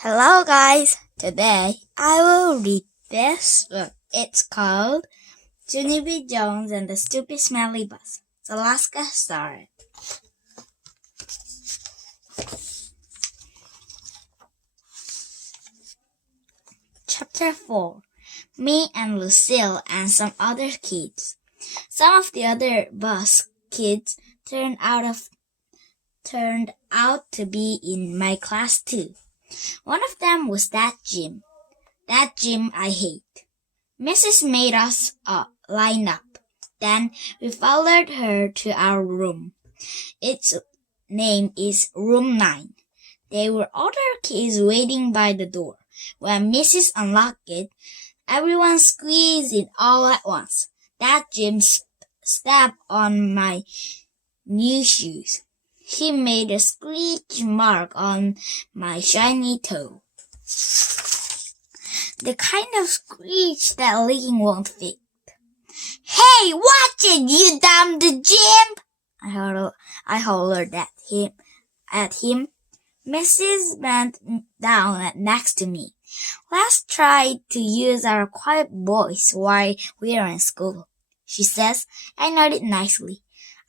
Hello guys, today I will read this book. It's called Junie Jones and the Stupid Smelly Bus. So let's get started. Chapter 4. Me and Lucille and some other kids. Some of the other bus kids turned out to be in my class too. One of them was that Jim. That Jim I hate. Mrs. made us line up. Then we followed her to our room. Its name is Room 9. There were other kids waiting by the door. When Mrs. unlocked it, everyone squeezed in all at once. That Jim stepped on my new shoes. He made a screech mark on my shiny toe. The kind of screech that licking won't fix. "Hey, watch it, you damn Jim!" I hollered at him. Mrs. bent down next to me. "Let's try to use our quiet voice while we're in school," she says. I nodded nicely.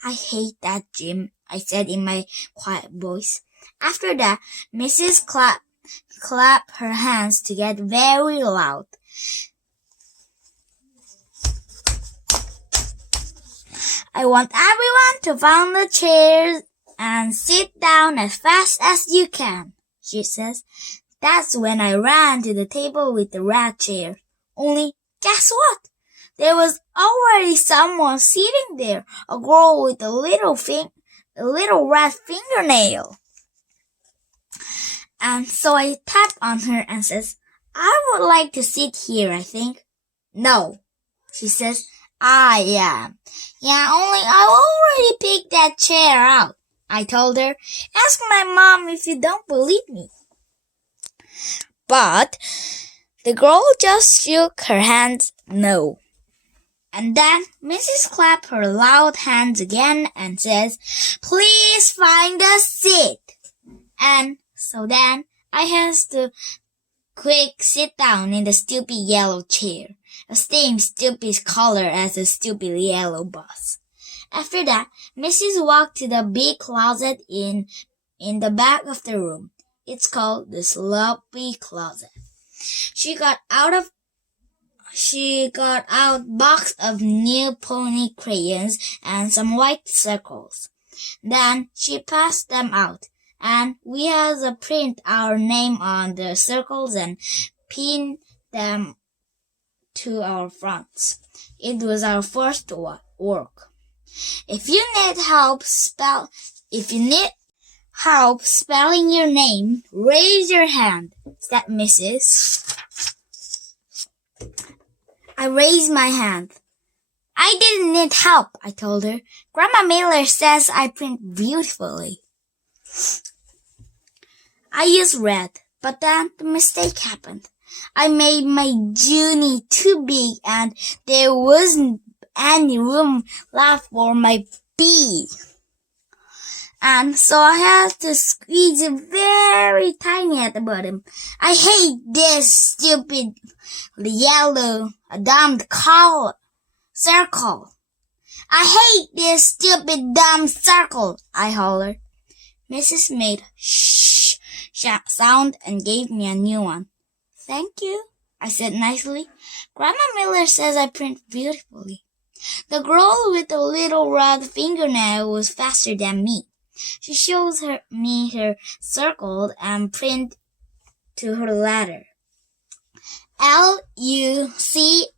"I hate that Jim," I said in my quiet voice. After that, Mrs. clapped her hands to get very loud. "I want everyone to find the chairs and sit down as fast as you can," she says. That's when I ran to the table with the red chair. Only, guess what? There was already someone sitting there, a girl with a little red fingernail. And so I tap on her and says, "I would like to sit here, I think." "No," she says. "I am." "Yeah, only I already picked that chair out," I told her. "Ask my mom if you don't believe me." But the girl just shook her hands no. And then Mrs. clapped her loud hands again and says, "Please find a seat." And so then I had to quick sit down in the stupid yellow chair, the same stupid color as the stupid yellow bus. After that, Mrs. walked to the big closet in the back of the room. It's called the sloppy closet. She got out box of new pony crayons and some white circles. Then she passed them out, and we had to print our name on the circles and pin them to our fronts. It was our first work. If you need help spelling your name, raise your hand," said Mrs. I raised my hand. "I didn't need help," I told her. "Grandma Miller says I print beautifully." I used red, but then the mistake happened. I made my Junie too big and there wasn't any room left for my B. And so I had to squeeze it very tiny at the bottom. I hate this stupid yellow dumb circle. "I hate this stupid dumb circle," I hollered. Mrs. made shh sound and gave me a new one. "Thank you," I said nicely. "Grandma Miller says I print beautifully." The girl with the little red fingernail was faster than me. She shows me her circle and print to her letter. Lucille.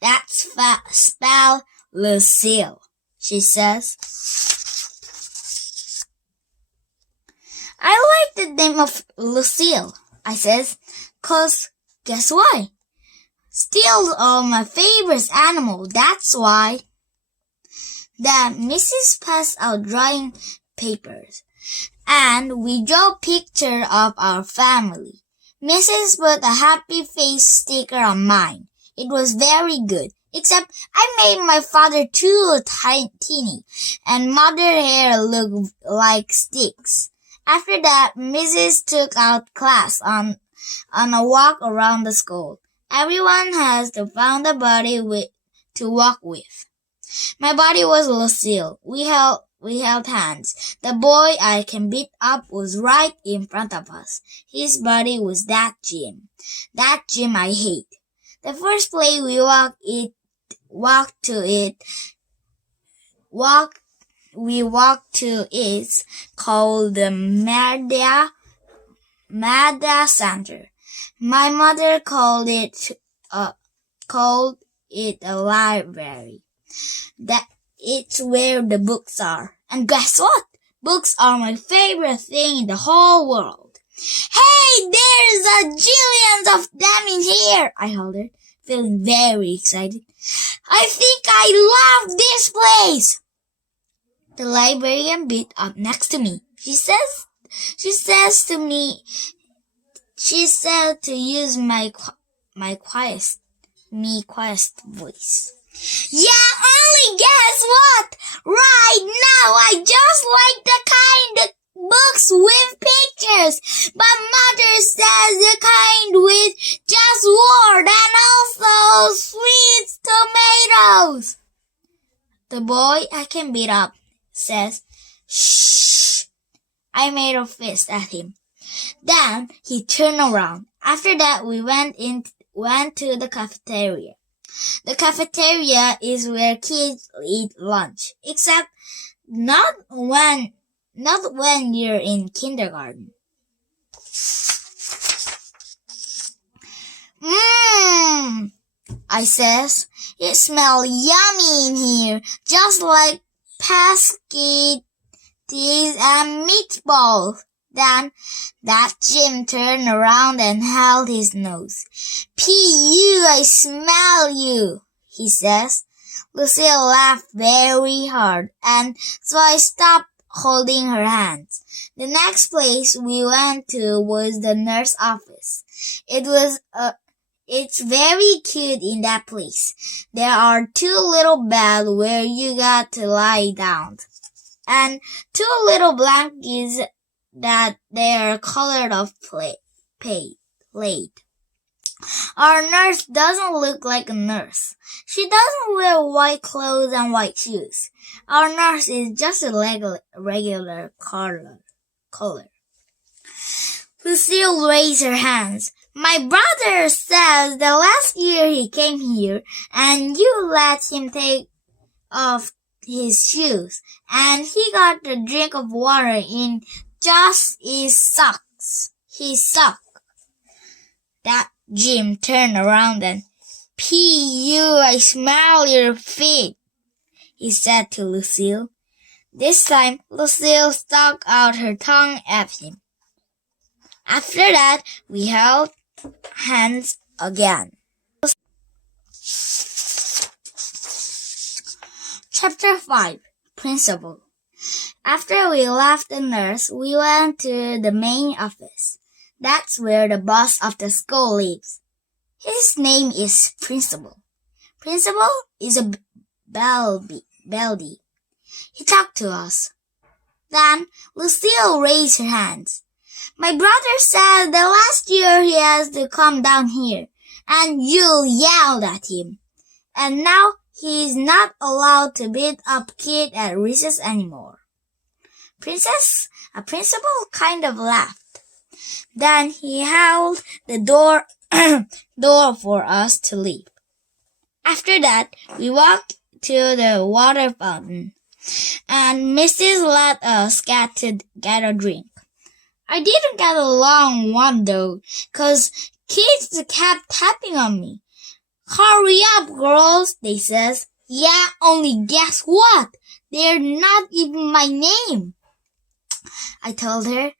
That's spell Lucille, she says. "I like the name of Lucille," I says, "'cause guess why? Steals all my favorite animal, that's why." Then Mrs. passed out drawing papers, and we drew pictures of our family. Mrs. put a happy face sticker on mine. It was very good, except I made my father too teeny, and mother hair look like sticks. After that, Mrs. took out class on a walk around the school. Everyone has to find a buddy to walk with. My buddy was Lucille. We held hands. The boy I can beat up was right in front of us. His buddy was that Jim. That Jim I hate. The first place we walked to is called the Media Center. My mother called it a library. That it's where the books are. And guess what? Books are my favorite thing in the whole world. Hey, there's a jillions of them in here, I hollered, feeling very excited. I think I love this place. The librarian beat up next to me. She said to use my quiet voice. Yeah, only guess what? Right now I just like the kind of books with pictures, but Mother says the kind with just word and also sweet tomatoes. The boy I can beat up says, shh. I made a fist at him. Then he turned around. After that, we went to the cafeteria. The cafeteria is where kids eat lunch, except not when you're in kindergarten. I says, it smells yummy in here, just like pasties and meatballs. Then that Jim turned around and held his nose. P.U. I smell you, he says. Lucille laughed very hard, and so I stopped holding her hands. The next place we went to was the nurse's office. It's very cute in that place. There are 2 little beds where you got to lie down, and 2 little blankets that they are colored of plaid. Our nurse doesn't look like a nurse. She doesn't wear white clothes and white shoes. Our nurse is just a regular color. Lucille raised her hands. My brother says the last year he came here and you let him take off his shoes and he got a drink of water in just his socks. That Jim turned around and, P.U. I smell your feet, he said to Lucille. This time, Lucille stuck out her tongue at him. After that, we held hands again. Chapter 5, Principal. After we left the nurse, we went to the main office. That's where the boss of the school lives. His name is Principal. Principal is a baldy. He talked to us. Then Lucille raised her hands. My brother said the last year he has to come down here, and you yelled at him. And now he is not allowed to beat up kid at recess anymore. A principal kind of laughed. Then he held the door for us to leave. After that, we walked to the water fountain, and Mrs. let us get a drink. I didn't get a long one though, 'cause kids kept tapping on me. Hurry up, girls, they says. Yeah, only guess what? They're not even my name. I told her,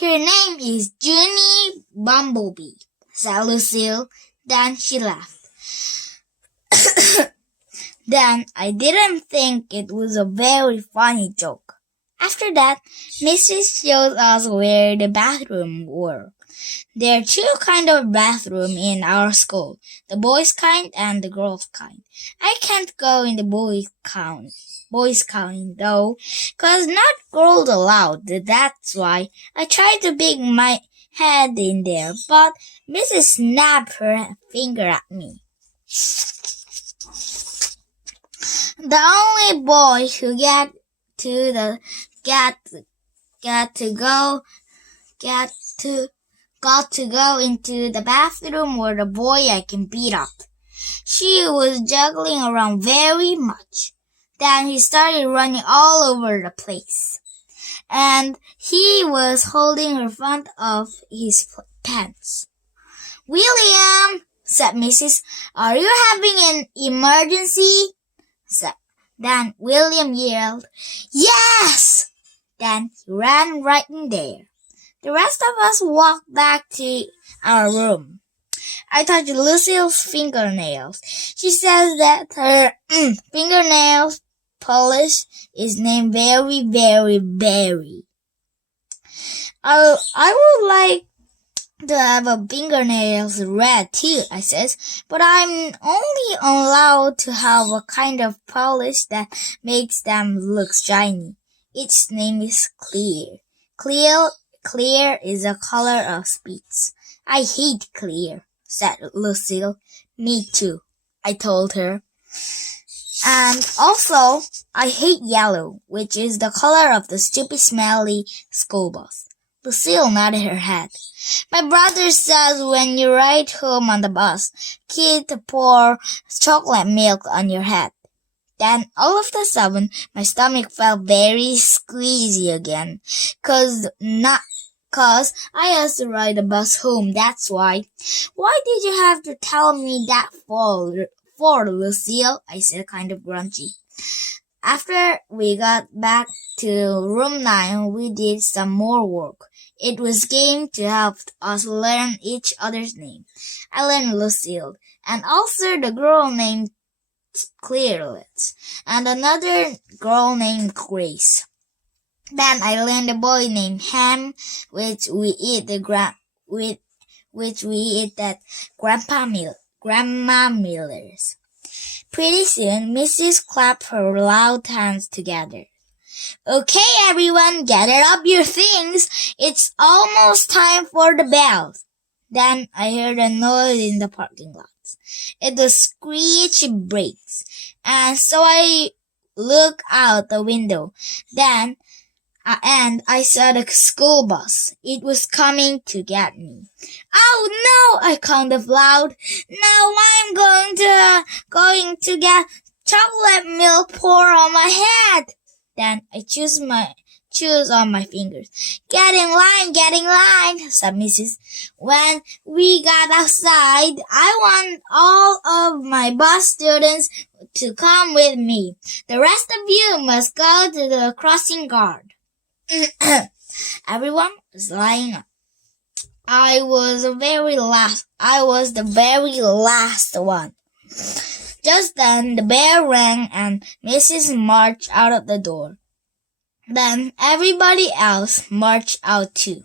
her name is Junie Bumblebee, said Lucille. Then she laughed. Then I didn't think it was a very funny joke. After that, Mrs. showed us where the bathrooms were. There are 2 kinds of bathrooms in our school, the boys' kind and the girls' kind. I can't go in the boys' kind boys kind though, 'cause not girls allowed. That's why I tried to pick my head in there, but Mrs. snapped her finger at me. The only boy who got to go into the bathroom was the boy I can beat up. She was juggling around very much. Then he started running all over the place. And he was holding her front of his pants. "William," said Mrs., "are you having an emergency?" Then William yelled, "Yes!" Then he ran right in there. The rest of us walked back to our room. I touched Lucille's fingernails. She says that her fingernail polish is named Very, Very, Very. I would like to have a fingernails red too, I says, but I'm only allowed to have a kind of polish that makes them look shiny. Its name is clear. Clear is a color of speech. I hate clear, said Lucille. Me too, I told her. And also, I hate yellow, which is the color of the stupid smelly school bus. Lucille nodded her head. My brother says when you ride home on the bus, kid pour chocolate milk on your head. Then all of a sudden, my stomach felt very squeezy again. Cause I has to ride the bus home, that's why. Why did you have to tell me that for, Lucille? I said kind of grunchy. After we got back to room 9, we did some more work. It was game to help us learn each other's name. I learned Lucille, and also the girl named Clearlet, and another girl named Grace. Then I learned a boy named Ham, which we eat at Grandma Miller's. Pretty soon, Mrs. clapped her loud hands together. Okay, everyone, gather up your things. It's almost time for the bells. Then I heard a noise in the parking lot. It was screechy brakes, and so I looked out the window. And I saw the school bus. It was coming to get me. Oh no! I kind of loud. Now I'm going to get chocolate milk pour on my head. Then I choose on my fingers. Get in line, said Mrs. When we got outside, I want all of my bus students to come with me. The rest of you must go to the crossing guard. Everyone was lying up. I was the very last one. Just then the bell rang and Mrs. marched out of the door. Then everybody else marched out too.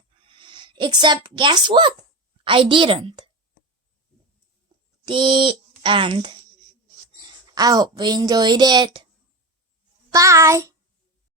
Except guess what? I didn't. The end. I hope you enjoyed it. Bye.